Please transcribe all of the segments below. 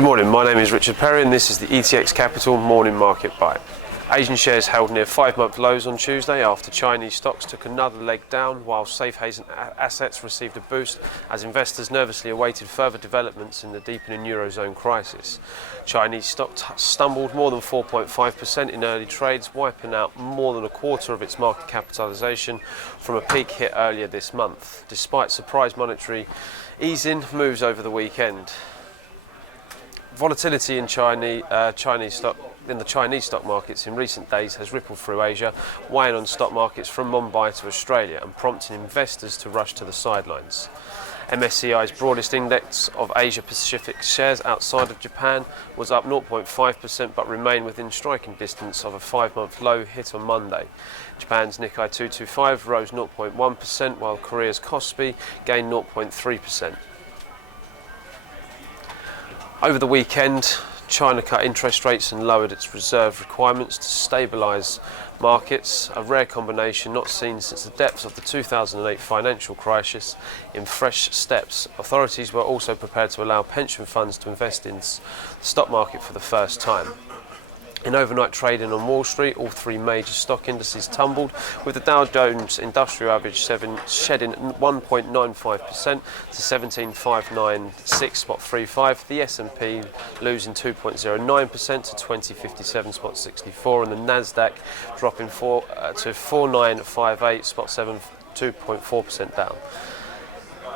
Good morning, my name is Richard Perry and this is the ETX Capital Morning Market Buy. Asian shares held near 5-month lows on Tuesday after Chinese stocks took another leg down, while safe haven assets received a boost as investors nervously awaited further developments in the deepening Eurozone crisis. Chinese stocks stumbled more than 4.5% in early trades, wiping out more than a quarter of its market capitalisation from a peak hit earlier this month, despite surprise monetary easing moves over the weekend. Volatility in the Chinese stock markets in recent days has rippled through Asia, weighing on stock markets from Mumbai to Australia and prompting investors to rush to the sidelines. MSCI's broadest index of Asia-Pacific shares outside of Japan was up 0.5% but remained within striking distance of a 5-month low hit on Monday. Japan's Nikkei 225 rose 0.1% while Korea's Kospi gained 0.3%. Over the weekend, China cut interest rates and lowered its reserve requirements to stabilise markets, a rare combination not seen since the depths of the 2008 financial crisis. In fresh steps, authorities were also prepared to allow pension funds to invest in the stock market for the first time. In overnight trading on Wall Street, all three major stock indices tumbled, with the Dow Jones Industrial Average shedding 1.95% to 17,596.35, the S&P losing 2.09% to 2057.64, and the Nasdaq dropping to 4958.72.4% down.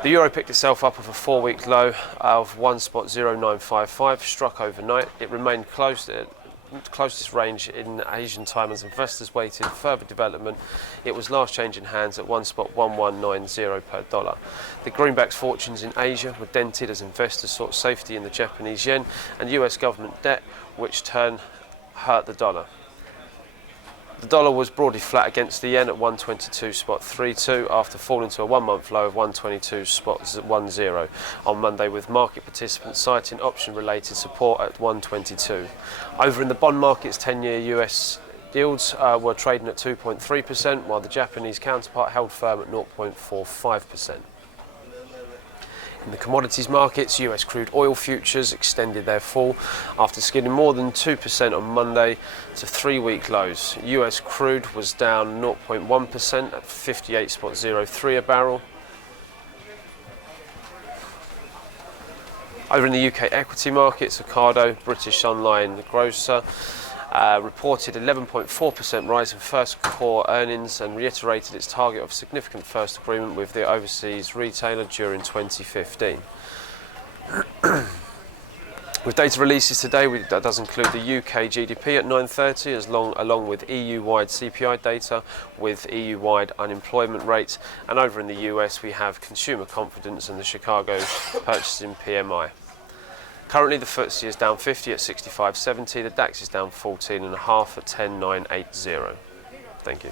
The euro picked itself up off a 4-week low of 1.0955, struck overnight. It remained closest range in Asian time as investors waited further development. It was last changing hands at 1.1190 per dollar. The greenback's fortunes in Asia were dented as investors sought safety in the Japanese yen and US government debt, which turn hurt the dollar. The dollar was broadly flat against the yen at 122.32 after falling to a 1-month low of 122.10 on Monday, with market participants citing option-related support at 122. Over in the bond markets, 10-year US yields were trading at 2.3%, while the Japanese counterpart held firm at 0.45%. In the commodities markets, US crude oil futures extended their fall after skidding more than 2% on Monday to 3-week lows. US crude was down 0.1% at 58.03 a barrel. Over in the UK equity markets, Ocado, British online grocer, reported 11.4% rise in first core earnings and reiterated its target of significant first agreement with the overseas retailer during 2015. With data releases today, that does include the UK GDP at 9:30, along with EU-wide CPI data with EU-wide unemployment rates, and over in the US we have consumer confidence and the Chicago purchasing PMI. Currently, the FTSE is down 50 at 65.70. The DAX is down 14.5 at 10.980. Thank you.